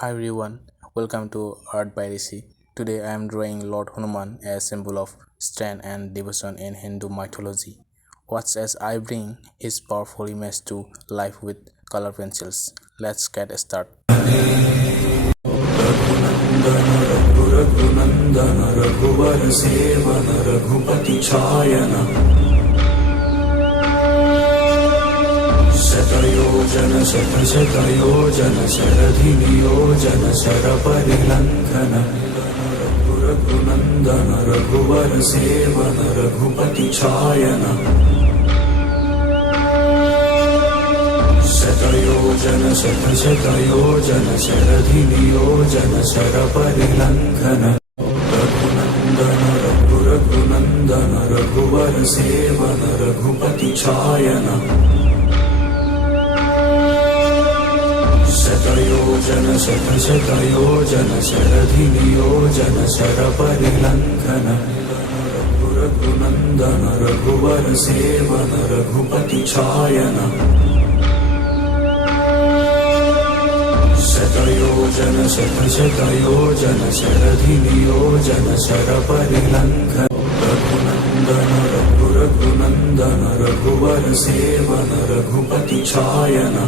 Hi everyone, welcome to Art by Rishi. Today I am drawing Lord Hanuman as symbol of strength and devotion in Hindu mythology. Watch as I bring his powerful image to life with color pencils. Let's get started. Raghunandan रघुवर सेवन रघुपति छायन शतयोजन शतशतयोजन शरधि नियोजन sir परिलंघन Raghunandan रघुवर सेवन रघुपति छायन शतयोजन शतशतयोजन शरधि नियोजन sir परिलंघन Raghunandan रघुवर सेवन रघुपति छायन शतयोजन शतशतयोजन शरधि नियोजन sir परिलंघन Raghunandan रघुवर सेवन रघुपति छायन शतयोजन शतशतयोजन शरधि नियोजन sir परिलंघन Raghunandan रघुवर सेवन रघुपति छायन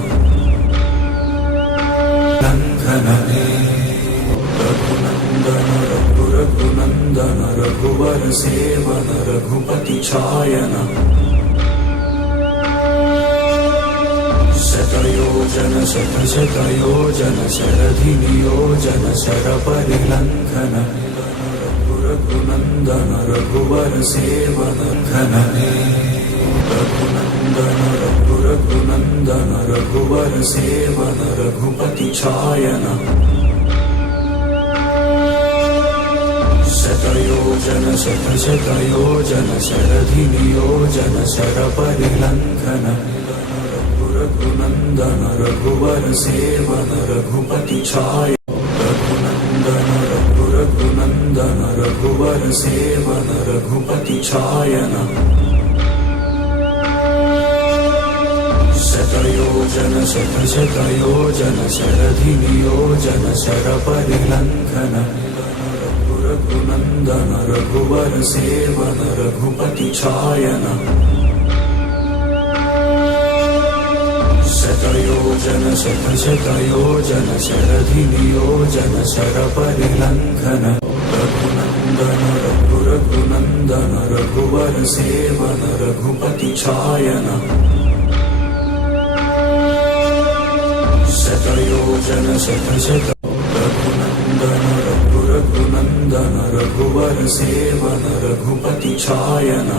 रघुनंदन रघुवर सेवन रघुपति छायन शतयोजन शतशतयोजन शरधि नियोजन sir परिलंघन Raghunandan रघुवर सेवन रघुनंदन रघुवर सेवन रघुपति छायन शतयोजन शतशतयोजन शरधि नियोजन sir परिलंघन Raghunandan रघुवर सेवन रघुपति छायन रघुनंदन रघुवर सेवन रघुपति छायन शतयोजन शतशतयोजन शरधि नियोजन sir परिलंघन Raghunandan रघुवर सेवन रघुपति छायन शतयोजन शतशतयोजन शरधि नियोजन sir परिलंघन Raghunandan रघुवर सेवन रघुपति छायन शतयोजन शतशत रघुनंदन रघुवर सेवन रघुपति छायन